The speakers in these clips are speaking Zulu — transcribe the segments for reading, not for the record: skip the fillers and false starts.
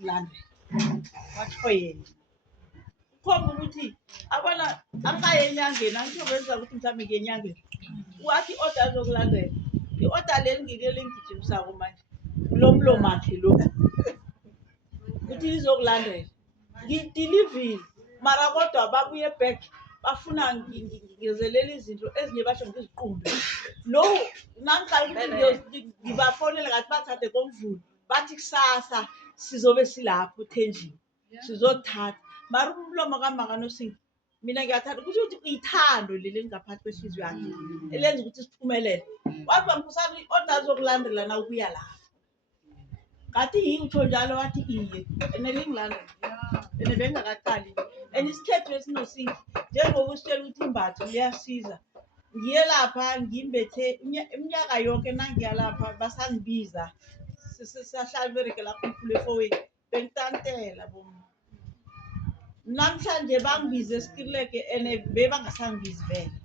ulandwe watsho yena khomba ukuthi abana akaye enyangeni angizokwenza ukuthi mhlawumbe ngiye enyangeni wathi i-order azokulandela i-order leli ngilo lingigijimisako manje lo mlomakhe lo ukuthi lizokulandela ngidilivile mara kodwa babuye back bafuna ngezelela izinto ezinye basho ngiziqumbe lo nangiqala ukuthi ngibafonela ngathi bathathe komvulo bathi kusasa sizobe silapho thenjini sizothatha mara umlomo kaMakanosingi mina ngiyathanda ukuthi ithando leli ngaphansi kwehliziyo yakhe elenza ukuthi siphumelele wathi bamkhusana i-order azokulandela na ubuya lapho ngathi yini utsho njalo wathi iye ene lingilandela ene bengakaqali and isikhethu esinosingi njengoba usitshela ukuthi imbatho liyasiza ngiye lapha ngimbethe iminyaka yonke nangiyalapha basangibiza sisahlala ibereke lapho umkhulu efowini bengitantela bona namhlanje bangibize esikileke ene bebangasangibizi vele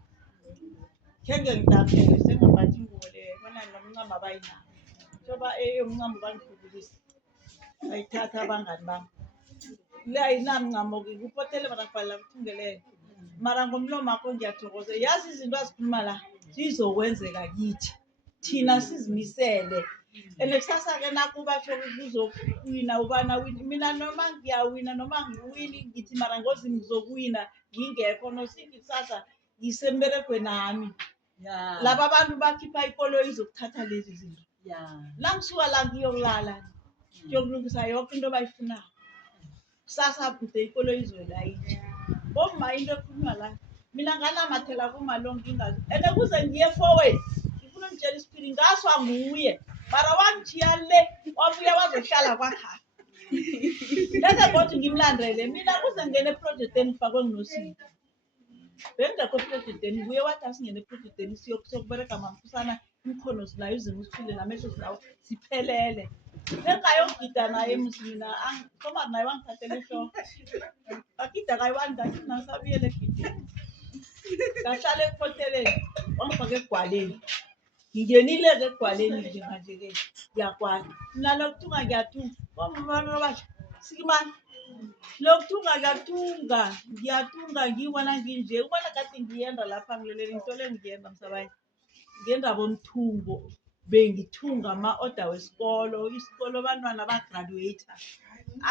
kenge ngitantele sengambathi ingubo leyo bona nomncamo abayinabo soba umncamo bangikhululisa bayithatha abangani bami le ayinamncamo-ke kuphotele barakubhalela kuthungelele mara ngomlomo wakho ngiyathokoza yazi izinto azikhuluma la zizokwenzeka kithi thina sizimisele and kusasa-ke nakubatho kuzokuwina ubana wini mina noma ngiyawina noma ngiwini ngithi mara ngozi ngizokuwina ngingekho nosingi kusasa ngisemberegweni nami laba abantu bakhipha ikoloyi zokuthatha lezi zinto langisuka la ngiyokulala ngiyokulungisa yonke into bayifunako kusasa bude ikoloyi izolayitha bomma into ekhulunywa la mina nganamathela kumalongi ngingazi and kuze ngiye forward ngifuna ngitshela isiphiri ngaswa nguye mara wangijiya le wabuya wazohlala kwakhaya leze ngothi ngimlandele mina kuze ngene eprojecteni ngifakwe nginosinto bengekho eprojecteni kuye wathi asingene eprojecteni siyokubereka mamkhusana imkhono sinayo izimo siphile namehlo sinawo siphelele bengayogida naye mina somari naye wangithathela ehloko agida kayi-1 ngathi nasabuyele egideni ngahlala ekhoteleni wangifaka egwaleni ngingenile-ke egwaleni njenganje-ke ngiyagwala mina nokuthunga ngiyathunga bomama basho sikimani lokuthunga ngiyathunga ngiyibona nginje ubona kade ngiyenda lapha ngilolele ngitole ngiyenda msabayi ngiyenda bomthungo bengithunga ama-order wesikolo isikolo abantwana bagraduate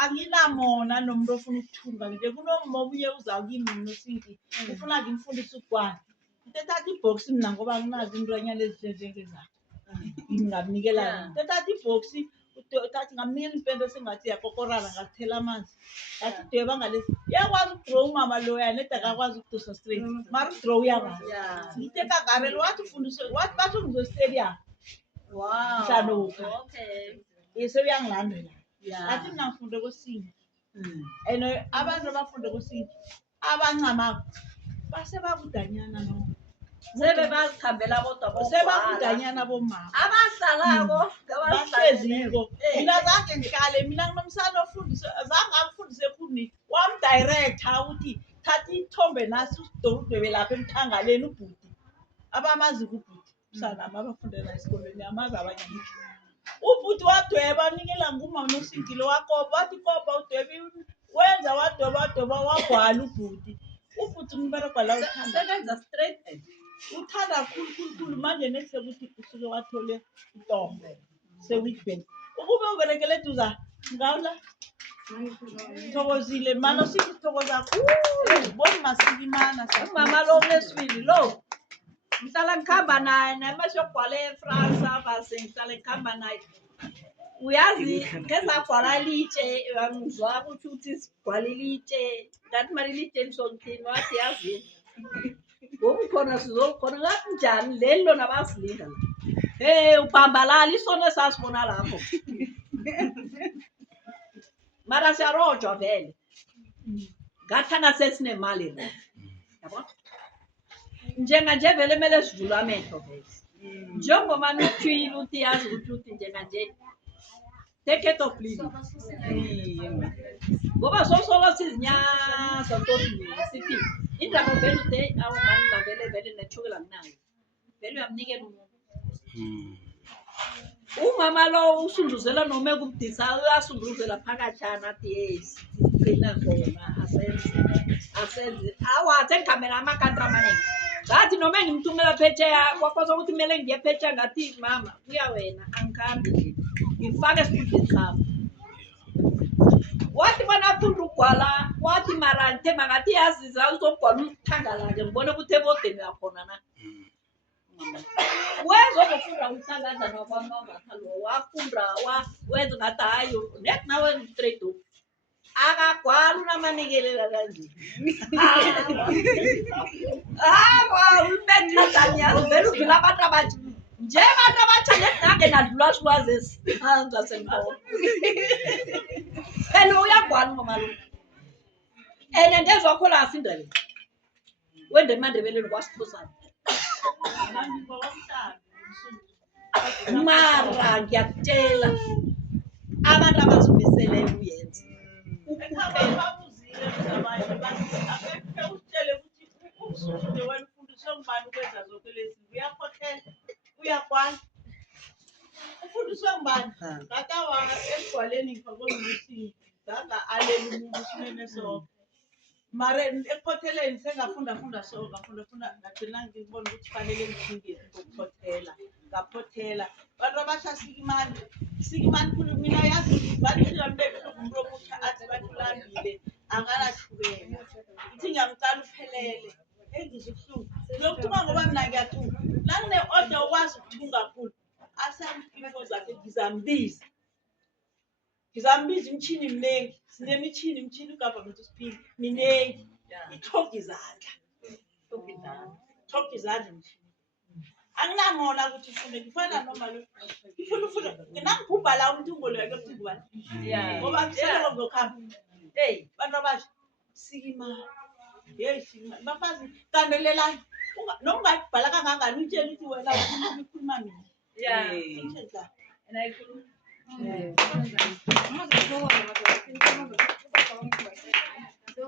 anginamona nomuntu ofuna ukuthunga nje kunomunye uzayo kimi nosingi ufuna ngimfundise ukugwana ntethatha ibhoksi mina ngoba nginazi intwanyana ezinjengezakho ngingabnikelana ntethatha ibhoksi uthathi ngamnikela impento sengathi yakokorana ngathela amanzi ngathi dweba ngalesi uyakwazi ukudraw umama loya neda akakwazi ukudosa straight mara udraw uyakwazi ngiteka gabelo wathi ufundise wathi bathi ngizostadium mhlanokha yese uyangilandela athi mina ngifunde kwesinye and abantu abafunde kwesinye abancamako basebakudanyana no sebe bazikhambela bodwa sebakudanyana bomama abahlalako bahleziko mina zange ngihlale mina nginomsana ofundise zange amfundise khuni wamdirector ukuthi thatha ithombe nasi usidorudwebe lapha emthangaleni ubhuti abamazi kubhuti msanami abafundela esikolweni amazi abanye ubhuti wadweba nikela nguma nosingilo wakopa wathi kopa udwebe wenza wadoba wagwala ubhuti umberego la sebenza straight uthanda khulu manje nesekuthi usuke wathole itombe se-Witbank ukube uberekele eduza ngawula thokozile mana sikuthokoza khulu bomma sikimana umama lo unesibili lo ngihlala ngikhamba naye nameshogwala eFrance abase ngihlala ngikhamba naye uyazi ngezagwala litshe ngizwa ukuthi sigwala litshe ngathi mali litshe lisongithini wathi yazi ngoba khona sizokhona ngathi njani leli lona basilinda la ubhambalala isona sasibona lapho mara siyarojwa vele ngathana sesinemali la yabo njenganje vele kumele sivule amehlo vele njengoba nithwile uthi yazi ukuthi njenganje take it of living ngoba solo sizinyaza nkosi sithi indaba vele uthi awumani la vele nethukela kunayo vele uyamnikela umuntu umama lo usunduzela noma ekubudisa uyasunduzela phakathana athi yes qina khona asenze awathe ngigamela amakanti amaningi ngathi noma ngimthumela phetsheya kwakosa ukuthi kumele ngiye phetsheya ngathi mama kuya wena angikhambi nje ngifake esikhundleni sami wathi bona afunda ukugwala wathi mara ngithe mangathi yaziza uzogwala umthangala-ke ngibone ukuthi ebodeni yakhona na wezokufunda umthangaza nokwamangakha lo wafunda wenza ngathi hayi net nawe straight up akagwala unamanikelela kanje hawa ubethadanyazi vele uvila abantu abatsha nje abantu abatsha net nake nadlula silwazi esihanza senkomo phela uyagwala umama lo and ngezwakho la sindebe wende emandebeleni kwasikhosana mara ngiyakutshela abantu abazimiseleyo uyenza utshele ukuthi wena ufundiswe ngubani ukwenza zonke lezi uyakwana ufundiswe ngubani ngatawa egwaleni ngibabona ukuthi ngaga alela umuntu usimeme sonke mara ekuphotheleni sengafunda so ngafunda ngagcina ngibona ukuthi fanele ngithingile ngokuphothela ngaphothela bantu abasha sikimani khulu mina yazi bathi umuntu omusha athi bathulambile anganashukela ithi ngiyamcala uphelele engizwe ubuhlungu lokuthunga ngoba mina ngiyathunga nangine-order okwazi ukuthunga kakhulu asamfo zakhe ngizambiza imishini minengi imishini ugovernment usiphile minengi ithoga izandla mshini anginamona ukuthi ufunde ngifana noma lo ngifuna nangibhubha la umuntu ungolweke ukuthi ngubani ngoba kusele ngokuhamba bantu abasha sikimani bafazi kandelelani noma ungayibhala kangangani utshela ukuthi wena ukhuluma mina